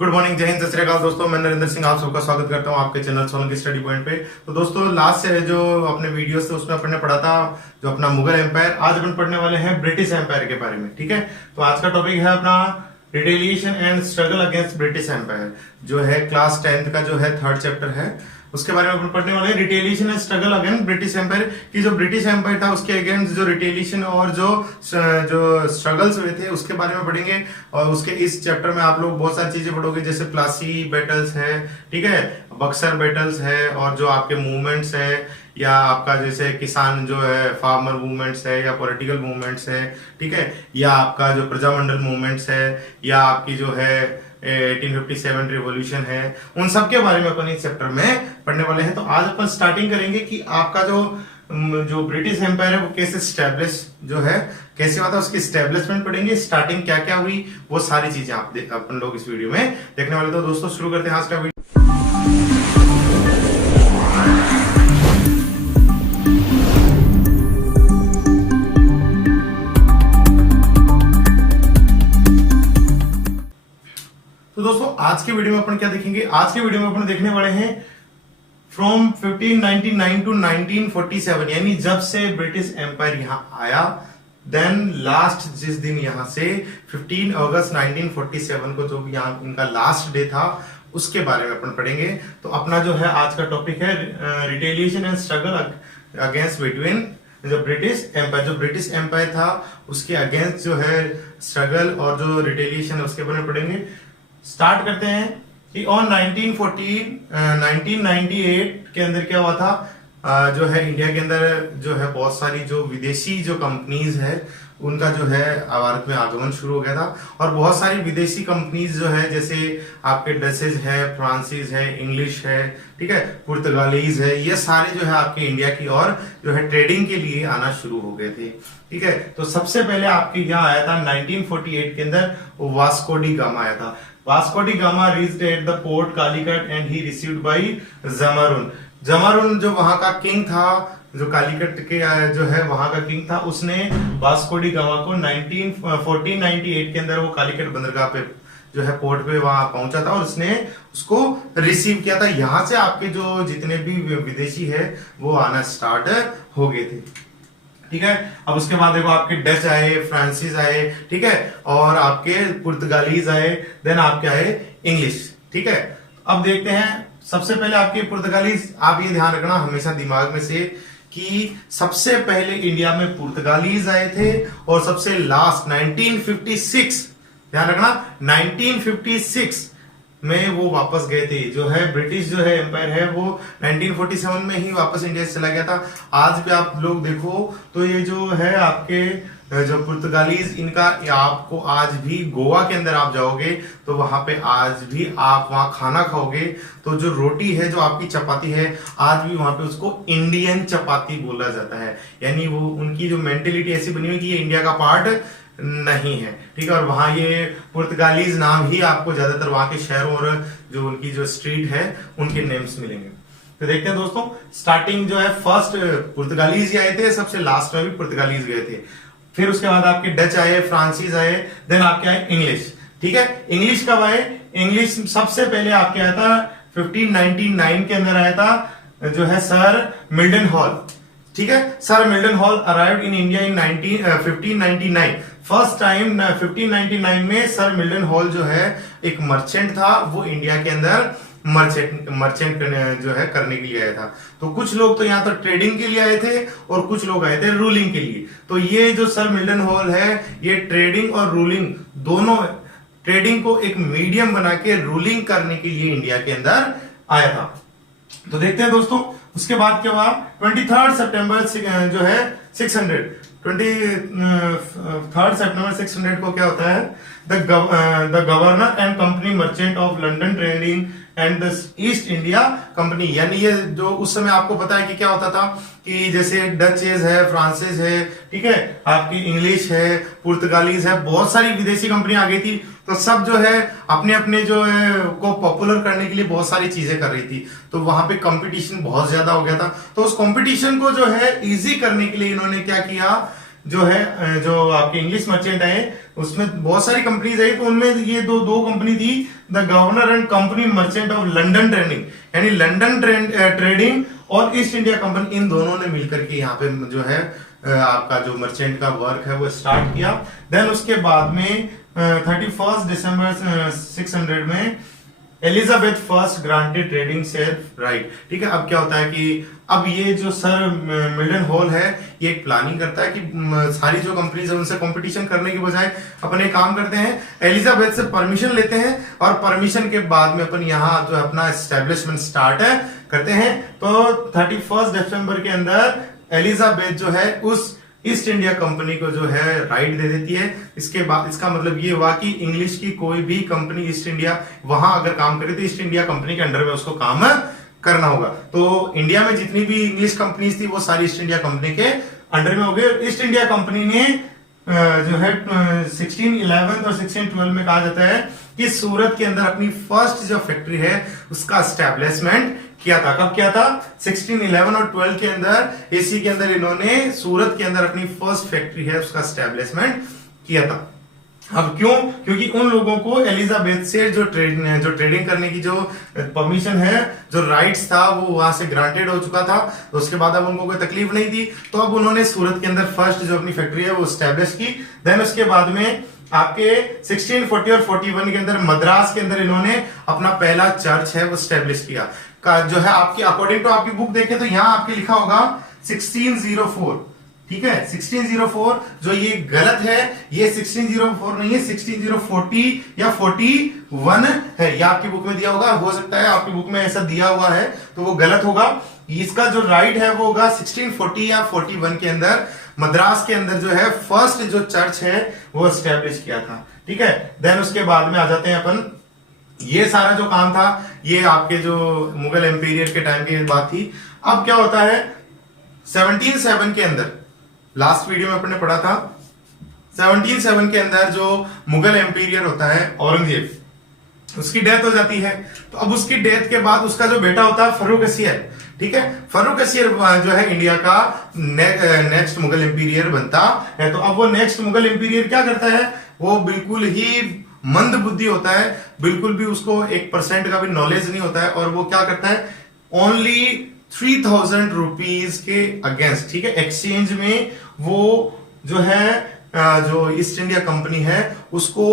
Good morning, जय हिंद, सत श्री अकाल दोस्तों। मैं नरेंद्र सिंह आप सबका स्वागत करता हूं आपके चैनल सोलंकी स्टडी पॉइंट पे। तो दोस्तों लास्ट से जो अपने वीडियोस थे उसमें अपन ने पढ़ा था जो अपना मुगल एम्पायर। आज अपन पढ़ने वाले हैं ब्रिटिश एम्पायर के बारे में। ठीक है, तो आज का टॉपिक है अपना retaliation and struggle against British empire, जो है क्लास 10th का जो है 3rd चैप्टर है, उसके बारे में अपन पढ़ने वाले हैं। Retaliation and struggle against British empire की जो ब्रिटिश एम्पायर था उसके अगेंस्ट जो रिटेलिएशन और जो स्ट्रगल्स हुए थे उसके बारे में पढ़ेंगे। और उसके इस चैप्टर में आप लोग बहुत सारी चीजें पढ़ोगे, जैसे प्लासी बैटल्स है, ठीक है, बक्सर बैटल्स है, और जो आपके मूवमेंट्स है, या आपका जैसे किसान जो है फार्मर मूवमेंट्स है, या पॉलिटिकल मूवमेंट्स है, ठीक है, या आपका जो प्रजामंडल मूवमेंट्स है, या आपकी जो है 1857 रिवॉल्यूशन है, उन सब के बारे में अपन इस चैप्टर में पढ़ने वाले हैं। तो आज अपन स्टार्टिंग करेंगे कि आपका जो ब्रिटिश एम्पायर है वो कैसे स्टैब्लिश जो है कैसे हुआ था, उसकी स्टैब्लिशमेंट पढ़ेंगे, स्टार्टिंग क्या क्या हुई, वो सारी चीजें अपन लोग इस वीडियो में देखने वाले। तो दोस्तों शुरू करते हैं आज का वीडियो। तो दोस्तों आज के वीडियो में अपन क्या देखेंगे, आज के वीडियो में अपन देखने वाले हैं फ्रॉम 1599 टू 1947, यानी जब से ब्रिटिश एम्पायर यहां आया, देन लास्ट जिस दिन यहां से 15 अगस्त 1947 को जो यहाँ इनका लास्ट डे था उसके बारे में अपन पढ़ेंगे। तो अपना जो है आज का टॉपिक है retaliation and struggle against between जो ब्रिटिश एम्पायर था उसके अगेंस्ट जो है स्ट्रगल और जो रिटेलिएशन है उसके बारे में पढ़ेंगे। स्टार्ट करते हैं कि ऑन 1998 के अंदर क्या हुआ था, जो है इंडिया के अंदर जो है बहुत सारी जो विदेशी जो कंपनीज है उनका जो है भारत में आगमन शुरू हो गया था। और बहुत सारी विदेशी कंपनीज जो है जैसे आपके डचेज है, फ्रांसीस है, इंग्लिश है, ठीक है, पुर्तगालीज है, ये सारे जो है आपके इंडिया की और जो है ट्रेडिंग के लिए आना शुरू हो गए थे। ठीक है, तो सबसे पहले आपके यहाँ आया था 1948 के अंदर वास्को डी गामा आया था। Vasco da Gama reached at the port Calicut and he received by Zamorin जो वहां का किंग था, जो कालीकट के जो है वहां का किंग था, उसने वास्को डी गामा को 1498 के अंदर वो कालीकट बंदरगाह पे जो है पोर्ट पे वहां पहुंचा था और उसने उसको रिसीव किया था। यहां से आपके जो जितने भी विदेशी है वो आना स्टार्ट हो गए थे। ठीक है, अब उसके बाद देखो आपके डच आए, फ्रांसीस आए, ठीक है, और आपके पुर्तगालीज आए, देन आपके आए इंग्लिश। ठीक है, अब देखते हैं सबसे पहले आपके पुर्तगालीज। आप ये ध्यान रखना हमेशा दिमाग में से कि सबसे पहले इंडिया में पुर्तगालीज आए थे और सबसे लास्ट 1956, ध्यान रखना 1956 में वो वापस गए थे। जो है ब्रिटिश जो है एम्पायर है वो 1947 में ही वापस इंडिया से चला गया था। आज भी आप लोग देखो तो ये जो है आपके जो पुर्तगालीज इनका आपको आज भी गोवा के अंदर आप जाओगे तो वहां पे आज भी आप वहां खाना खाओगे तो जो रोटी है, जो आपकी चपाती है, आज भी वहां पे उसको इंडियन चपाती बोला जाता है। यानी वो उनकी जो मेंटेलिटी ऐसी बनी हुई कि ये इंडिया का पार्ट नहीं है। ठीक है, और वहां ये पुर्तगालीज नाम ही आपको ज्यादातर वहां के शहरों और जो उनकी जो स्ट्रीट है उनके नेम्स मिलेंगे। तो देखते हैं दोस्तों, स्टार्टिंग जो है फर्स्ट पुर्तगालीज ही आए थे, सबसे लास्ट में भी पुर्तगालीज गए थे। फिर उसके बाद आपके डच आए, फ्रांसीस आए, देन आपके आए इंग्लिश। ठीक है, इंग्लिश कब आए? इंग्लिश सबसे पहले आपके आया था 1599 के अंदर आया था जो है सर मिल्टन हॉल। ठीक है, sir Milton hall arrived in India in 1599। First time 1599 में सर मिल्टन हॉल जो है एक मर्चेंट था, वो इंडिया के अंदर मर्चेंट जो है करने के लिए आया था। तो कुछ लोग तो यहाँ तो ट्रेडिंग के लिए आए थे और कुछ लोग आए थे रूलिंग के लिए। तो ये जो सर मिल्टन हॉल है ये ट्रेडिंग और रूलिंग दोनों, ट्रेडिंग को एक मीडियम बना के रूलिंग करने के लिए इंडिया के अंदर आया था। तो देखते हैं दोस्तों उसके बाद क्या हुआ। 23 सितंबर जो है 600 को क्या होता है, the governor and company merchant of London trading and the east India company. यानी ये जो उस समय आपको पता है कि क्या होता था कि जैसे डचेज है, फ्रांसिस है, ठीक है, आपकी इंग्लिश है, पुर्तगालीज है, बहुत सारी विदेशी कंपनी आ गई थी। तो सब जो है अपने अपने जो है को पॉपुलर करने के लिए बहुत सारी चीजें कर रही थी। तो वहां पे कंपटीशन बहुत ज्यादा हो गया था। तो उस कंपटीशन को जो है इजी करने के लिए इन्होंने क्या किया जो है जो आपके इंग्लिश मर्चेंट है उसमें बहुत सारी कंपनीज आई, तो उनमें ये दो कंपनी थी, the governor and company merchant of London trading, यानी लंदन ट्रेडिंग और ईस्ट इंडिया कंपनी, इन दोनों ने मिलकर के यहाँ पे जो है आपका जो मर्चेंट का वर्क है वो स्टार्ट किया। देन उसके बाद में 31 दिसंबर 600 में Elizabeth first granted trading share right. ठीक है, अब क्या होता है कि अब ये जो सर मिल्टन हॉल है ये एक प्लानिंग करता है कि सारी जो कंपनीज है उनसे कंपटीशन करने की बजाय अपन एक काम करते हैं, एलिजाबेथ से परमिशन लेते हैं और परमिशन के बाद में अपन यहाँ जो अपना एस्टेब्लिशमेंट स्टार्ट है करते हैं। तो 31 दिसंबर के अंदर एलिजाबेथ जो है उस ईस्ट इंडिया कंपनी को जो है राइट दे देती है। इसके बाद इसका मतलब ये हुआ कि इंग्लिश की कोई भी कंपनी ईस्ट इंडिया वहां अगर काम करे तो ईस्ट इंडिया कंपनी के अंडर में उसको काम करना होगा। तो इंडिया में जितनी भी इंग्लिश कंपनीज थी वो सारी ईस्ट इंडिया कंपनी के अंडर में हो गई। ईस्ट इंडिया कंपनी ने जो है 1611 और 1612 में कहा जाता है कि सूरत के अंदर अपनी फर्स्ट जो फैक्ट्री है उसका एस्टेब्लिशमेंट किया था। कब किया था? 1611 और 12 के अंदर एसी के अंदर इन्होंने सूरत के अंदर अपनी फर्स्ट फैक्ट्री है उसका एस्टेब्लिशमेंट किया था। अब क्यों? क्योंकि उन लोगों को एलिजाबेथ से जो ट्रेडिंग करने की जो परमिशन है, जो राइट्स था, वो वहां से ग्रांटेड हो चुका था। तो उसके बाद अब उनको कोई तकलीफ नहीं थी, तो अब उन्होंने सूरत के अंदर फर्स्ट जो अपनी फैक्ट्री है वो स्टैब्लिश की। देन उसके बाद में आपके 1640 और 41 के अंदर मद्रास के अंदर इन्होंने अपना पहला चर्च है वो स्टैब्लिश किया। का जो है आपकी अकॉर्डिंग टू आपकी बुक देखें तो यहां आपके लिखा होगा 1604। ठीक है, 1604 जो ये गलत है, ये 1604 नहीं है, 16040 या 41 है। ये आपकी बुक में दिया होगा, हो सकता है आपकी बुक में ऐसा दिया हुआ है तो वो गलत होगा। इसका जो राइट है वो होगा 1640 या 41 के अंदर मद्रास के अंदर जो है फर्स्ट जो चर्च है वो एस्टेब्लिश किया था। ठीक है, देन उसके बाद में आ जाते हैं अपन, ये सारा जो काम था ये आपके जो मुगल एम्पीरियर के टाइम की बात थी। अब क्या होता है 1707 के अंदर, लास्ट वीडियो में अपने पढ़ा था 1707 के अंदर जो मुगल एम्पीरियर होता है औरंगजेब, उसकी डेथ हो जाती है। तो अब उसकी डेथ के बाद उसका जो बेटा होता है फर्रुखसियर, ठीक है, फर्रुखसियर जो है इंडिया का नेक्स्ट मुगल एम्पीरियर बनता है। तो अब वो नेक्स्ट मुगल एम्पीरियर क्या करता है, वो बिल्कुल ही मंद बुद्धि होता है, बिल्कुल भी उसको 1% का भी नॉलेज नहीं होता है, और वो क्या करता है ओनली 3000 रुपीज के अगेंस्ट, ठीक है, एक्सचेंज में वो जो है जो ईस्ट इंडिया कंपनी है उसको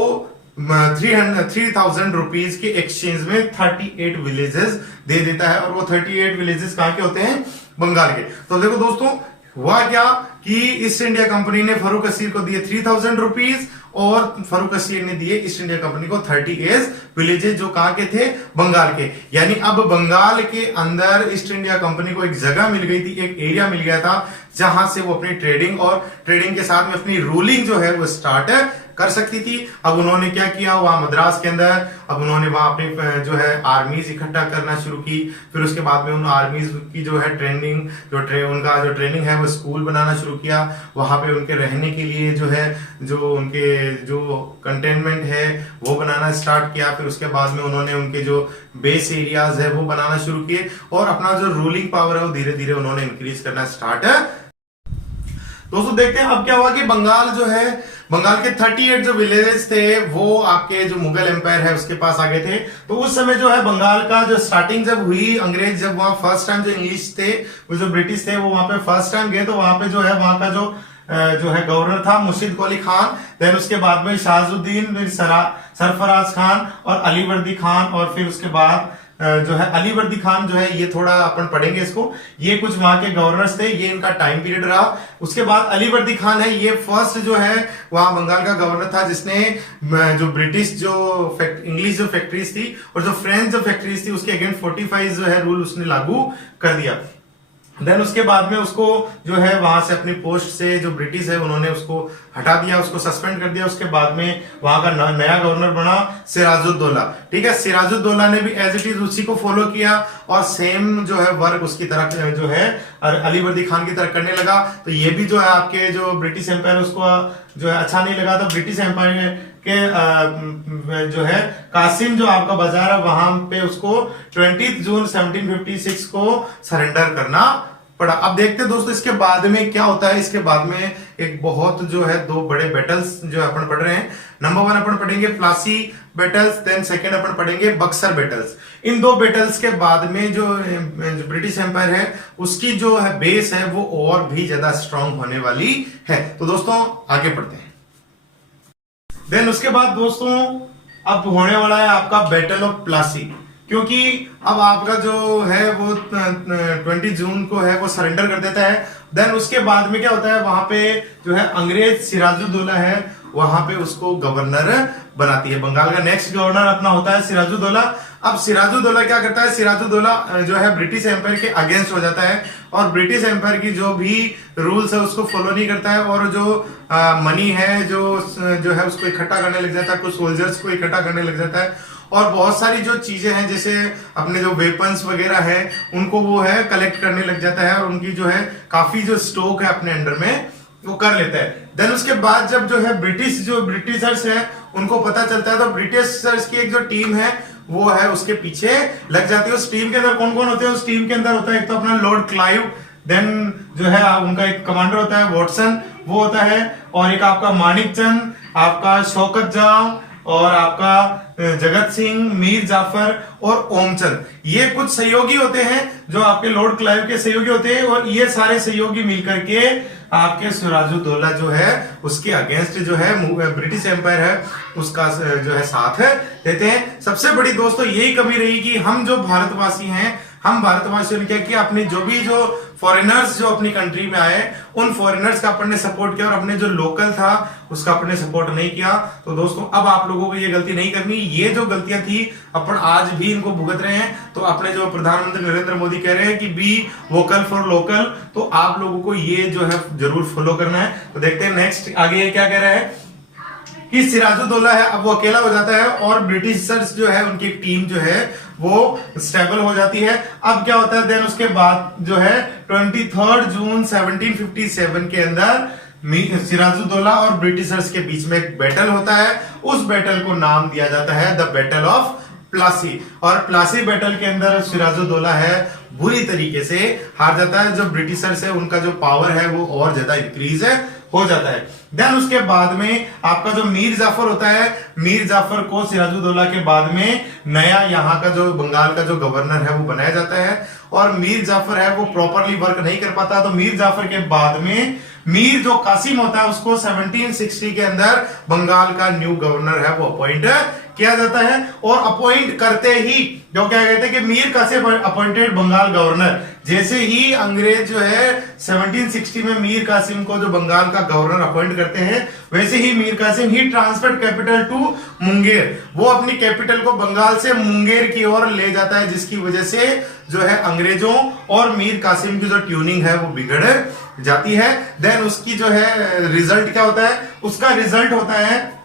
3000 रुपीज के एक्सचेंज में 38 विलेजेस दे देता है। और वो 38 विलेजेस कहां के होते हैं? बंगाल के। तो देखो दोस्तों, हुआ क्या कि ईस्ट इंडिया कंपनी ने फर्रुखसियर को दिए 3000 रुपीज और फर्रुखसियर ने दिए ईस्ट इंडिया कंपनी को 38 विलेजेस, जो कहां के थे? बंगाल के। यानी अब बंगाल के अंदर ईस्ट इंडिया कंपनी को एक जगह मिल गई थी, एक एरिया मिल गया था जहां से वो अपनी ट्रेडिंग के साथ में अपनी रूलिंग जो है वो स्टार्ट कर सकती थी। अब उन्होंने क्या किया, वहां मद्रास के अंदर अब उन्होंने वहां अपनी जो है आर्मीज इकट्ठा करना शुरू की। फिर उसके बाद में उन आर्मीज की जो है उनका जो ट्रेनिंग है वो स्कूल बनाना शुरू किया। वहां पे उनके रहने के लिए जो है जो उनके जो कंटेनमेंट है वो बनाना स्टार्ट किया। फिर उसके बाद में उन्होंने उनके जो बेस एरियाज है वो बनाना शुरू किए और अपना जो रूलिंग पावर है वो धीरे धीरे उन्होंने इंक्रीज करना स्टार्ट। दोस्तों देखते हैं अब क्या हुआ कि बंगाल जो है, बंगाल के 38 जो विलेजेस थे वो आपके जो मुगल एम्पायर है उसके पास आ गए थे। तो उस समय जो है बंगाल का जो स्टार्टिंग जब हुई, अंग्रेज जब वहां फर्स्ट टाइम जो इंग्लिश थे वो जो ब्रिटिश थे वो वहां पे फर्स्ट टाइम गए, तो वहां पे जो है वहां का जो है गवर्नर था मुर्शिद कुली खान। देन उसके बाद में शाहजुद्दीन, सरफराज खान और अलीवर्दी खान, और फिर उसके बाद जो है अलीवर्दी खान जो है, ये थोड़ा अपन पढ़ेंगे इसको, ये कुछ वहां के गवर्नर्स थे, ये इनका टाइम पीरियड रहा। उसके बाद अलीवर्दी खान है, ये फर्स्ट जो है वहां बंगाल का गवर्नर था जिसने जो ब्रिटिश जो इंग्लिश जो फैक्ट्रीज थी और जो फ्रेंच जो फैक्ट्रीज थी उसके अगेंस्ट 45 जो है रूल उसने लागू कर दिया। देन उसके बाद में उसको जो है वहां से अपनी पोस्ट से जो ब्रिटिश है उन्होंने उसको हटा दिया, उसको सस्पेंड कर दिया। उसके बाद में वहां का नया गवर्नर बना सिराजुद्दौला। ठीक है, सिराजुद्दौला ने भी एज इट इज उसी को फॉलो किया और सेम जो है वर्क उसकी तरह जो है अलीवर्दी खान की तरह करने लगा। तो ये भी जो है आपके जो ब्रिटिश एम्पायर उसको जो है अच्छा नहीं लगा। तो ब्रिटिश एम्पायर के जो है कासिम जो आपका बाजार है वहां पे उसको 20 जून 1756 को सरेंडर करना पड़ा। अब देखते हैं दोस्तों इसके बाद में क्या होता है। इसके बाद में एक बहुत जो है दो बड़े बैटल्स जो अपन पढ़ रहे हैं। नंबर 1 अपन पढ़ेंगे प्लासी बैटल्स, देन सेकंड अपन पढ़ेंगे बक्सर बैटल्स। इन दो बैटल्स के बाद में जो ब्रिटिश एम्पायर है उसकी जो है बेस है वो और भी ज्यादा स्ट्रांग होने वाली है। तो दोस्तों आगे पढ़ते हैं। देन उसके बाद दोस्तों अब होने वाला है आपका बैटल ऑफ प्लासी, क्योंकि अब आपका जो है वो 20 जून को है वो सरेंडर कर देता है। देन उसके बाद में क्या होता है, वहां पे जो है अंग्रेज सिराजुद्दौला है वहां पे उसको गवर्नर बनाती है। बंगाल का नेक्स्ट गवर्नर अपना होता है सिराजुद्दौला। अब सिराजुद्दौला क्या करता है, सिराजुद्दौला जो है ब्रिटिश एम्पायर के अगेंस्ट हो जाता है और ब्रिटिश एम्पायर की जो भी रूल्स है उसको फॉलो नहीं करता है और जो मनी है जो है उसको इकट्ठा करने लग जाता है, कुछ सोल्जर्स को इकट्ठा करने लग जाता है और बहुत सारी जो चीजें हैं जैसे अपने जो वेपन्स वगैरह है उनको वो है कलेक्ट करने लग जाता है और उनकी जो है काफी जो स्टॉक है अपने अंडर में वो कर लेता है। देन उसके बाद जब जो है ब्रिटिशर्स है उनको पता चलता है तो ब्रिटिशर्स की एक जो टीम है वो है उसके पीछे लग जाती है। उस टीम के अंदर कौन कौन होते हैं, उस टीम के अंदर होता है एक तो अपना लॉर्ड क्लाइव, देन जो है उनका एक कमांडर होता है वॉटसन वो होता है, और एक आपका मानिक चंद, आपका शौकत जहां और आपका जगत सिंह, मीर जाफर और ओमचंद, ये कुछ सहयोगी होते हैं जो आपके लॉर्ड क्लाइव के सहयोगी होते हैं और ये सारे सहयोगी मिलकर के आपके सिराजुद्दौला जो है उसके अगेंस्ट जो है ब्रिटिश एम्पायर है उसका जो है साथ देते हैं। सबसे बड़ी दोस्तों यही कमी रही कि हम जो भारतवासी हैं, हम भारतवासियों ने क्या किया, अपने जो भी जो फॉरेनर्स जो अपनी कंट्री में आए उन फॉरेनर्स का अपन ने सपोर्ट किया और अपने जो लोकल था उसका अपन ने सपोर्ट नहीं किया। तो दोस्तों अब आप लोगों को ये गलती नहीं करनी, ये जो गलतियां थी अपन आज भी इनको भुगत रहे हैं। तो अपने जो प्रधानमंत्री नरेंद्र मोदी कह रहे हैं कि बी वोकल फॉर लोकल, तो आप लोगों को ये जो है जरूर फॉलो करना है। तो देखते हैं नेक्स्ट आगे ये क्या कह रहा है कि सिराजुद्दौला है अब वो अकेला हो जाता है और ब्रिटिशर्स जो है उनकी टीम जो है वो स्टेबल हो जाती है। अब क्या होता है, देन उसके बाद जो है 23 जून 1757 के अंदर सिराजुद्दौला और ब्रिटिशर्स के बीच में एक बैटल होता है। उस बैटल को नाम दिया जाता है द बैटल ऑफ प्लासी, और प्लासी बैटल के अंदर सिराजुद्दौला है बुरी तरीके से हार जाता है। जो ब्रिटिशर्स है उनका जो पावर है वो और ज्यादा इंक्रीज हो जाता है। देन उसके बाद में आपका जो मीर जाफर होता है, मीर जाफर को सिराजुद्दौला के बाद में नया यहाँ का जो बंगाल का जो गवर्नर है वो बनाया जाता है और मीर जाफर है वो प्रॉपरली वर्क नहीं कर पाता। तो मीर जाफर के बाद में मीर जो कासिम होता है उसको 1760 के अंदर बंगाल का न्यू गवर्नर है वो अपॉइंट किया जाता है और अपॉइंट करते ही जो क्या कहते हैं कि मीर कासिम अपॉइंटेड बंगाल गवर्नर। जैसे ही अंग्रेज जो है 1760 में मीर कासिम को जो बंगाल का गवर्नर अपॉइंट करते हैं वैसे ही मीर कासिम ही ट्रांसफर्ड कैपिटल टू मुंगेर, वो अपनी कैपिटल को बंगाल से मुंगेर की ओर ले जाता है, जिसकी वजह से जो है अंग्रेजों और मीर कासिम की जो ट्यूनिंग है वो बिगड़ जाती है। देन उसकी जो है रिजल्ट क्या होता है, उसका रिजल्ट होता है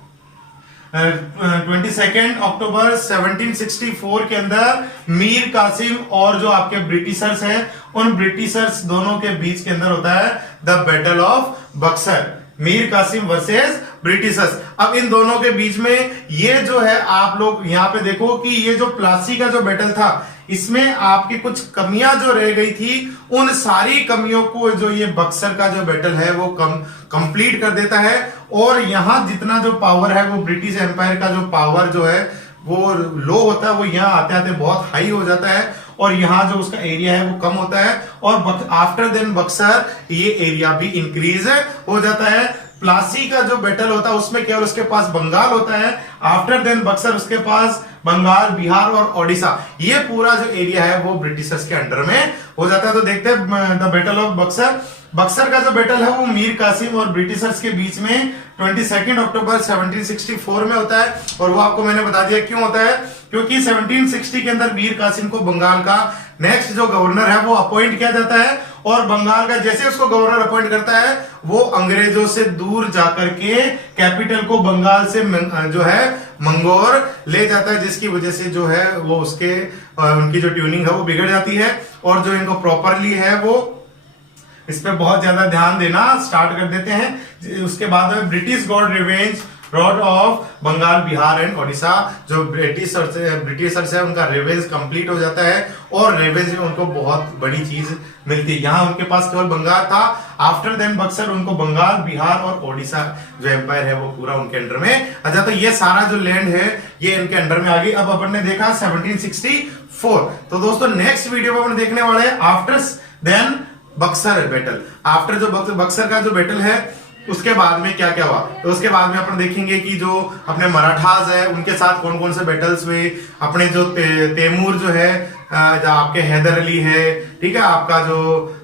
22 अक्टूबर 1764 के अंदर मीर कासिम और जो आपके ब्रिटिशर्स हैं उन ब्रिटिशर्स दोनों के बीच के अंदर होता है the battle of Buxar, Mir Qasim versus Britishers. अब इन दोनों के बीच में ये जो है आप लोग यहाँ पे देखो कि ये जो प्लासी का जो बैटल था इसमें आपकी कुछ कमियां जो रह गई थी उन सारी कमियों को जो ये बक्सर का जो बैटल है वो कंप्लीट कर देता है और यहां जितना जो पावर है वो ब्रिटिश एम्पायर का जो पावर जो है वो लो होता है वो यहाँ आते आते बहुत हाई हो जाता है और यहाँ जो उसका एरिया है वो कम होता है और आफ्टर देन बक्सर ये एरिया भी इंक्रीज हो जाता है। प्लासी का जो बैटल होता है उसमें केवल उसके पास बंगाल होता है, आफ्टर देन बक्सर उसके पास बंगाल, बिहार और ओडिशा, ये पूरा जो एरिया है वो ब्रिटिशर्स के अंडर में हो जाता है। तो देखते हैं the battle of Buxar. Buxar का जो बैटल है वो मीर कासिम और ब्रिटिशर्स के बीच में 22 अक्टूबर 1764 में होता है और वो आपको मैंने बता दिया क्यों होता है, क्योंकि 1760 के अंदर मीर कासिम को बंगाल का नेक्स्ट जो गवर्नर है वो अपॉइंट किया जाता है और बंगाल का जैसे उसको गवर्नर अपॉइंट करता है वो अंग्रेजों से दूर जाकर के कैपिटल को बंगाल से जो है मंगोर ले जाता है, जिसकी वजह से जो है वो उसके उनकी जो ट्यूनिंग है वो बिगड़ जाती है और जो इनको प्रॉपरली है वो इस पे बहुत ज्यादा ध्यान देना स्टार्ट कर देते हैं। उसके बाद में British got revenge road of Bengal, Bihar and Odisha. जो ब्रिटिशर्स है उनका रेवेज कंप्लीट हो जाता है और रेवेज में उनको बहुत बड़ी चीज मिलती है। यहाँ उनके पास केवल बंगाल था, आफ्टर देन बक्सर उनको बंगाल, बिहार और ओडिशा जो एम्पायर है वो पूरा उनके अंडर में। अच्छा, तो ये सारा जो लैंड है ये इनके अंडर में आ गई। अब अपन ने देखा 1764। तो दोस्तों नेक्स्ट वीडियो में अपन देखने वाले हैं after then Buxar battle. After जो बक्सर का जो बैटल है उसके बाद में क्या क्या हुआ, तो उसके बाद में अपन देखेंगे कि जो अपने मराठास है उनके साथ कौन कौन से बैटल्स हुए। अपने जो तैमूर जो है, जो आपके हैदर अली है, ठीक है, आपका जो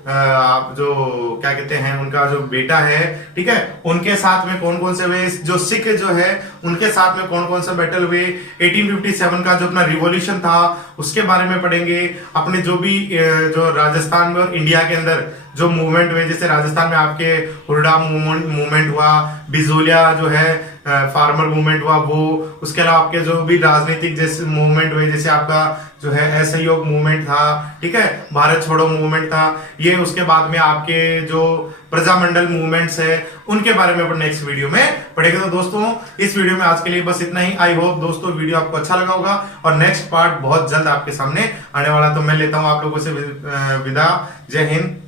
क्या कहते हैं उनका जो बेटा है, ठीक है, उनके साथ में कौन कौन से हुए। जो सिख जो है उनके साथ में कौन कौन से बैटल हुए। 1857 का जो अपना रिवॉल्यूशन था उसके बारे में पढ़ेंगे। अपने जो भी जो राजस्थान में और इंडिया के अंदर जो मूवमेंट हुए, जैसे राजस्थान में आपके हुरडा मूवमेंट हुआ, बिजोलिया जो है फार्मर मूवमेंट हुआ वो, उसके अलावा आपके जो भी राजनीतिक जैसे मूवमेंट हुए, जैसे आपका जो है असहयोग मूवमेंट था, ठीक है, भारत छोड़ो मूवमेंट था ये। उसके बाद में आपके जो प्रजामंडल मूवमेंट्स है उनके बारे में अपन नेक्स्ट वीडियो में पढ़ेंगे। तो दोस्तों इस वीडियो में आज के लिए बस इतना ही। आई होप दोस्तों वीडियो आपको अच्छा लगा होगा और नेक्स्ट पार्ट बहुत जल्द आपके सामने आने वाला। तो मैं लेता हूं आप लोगों से विदा। जय हिंद।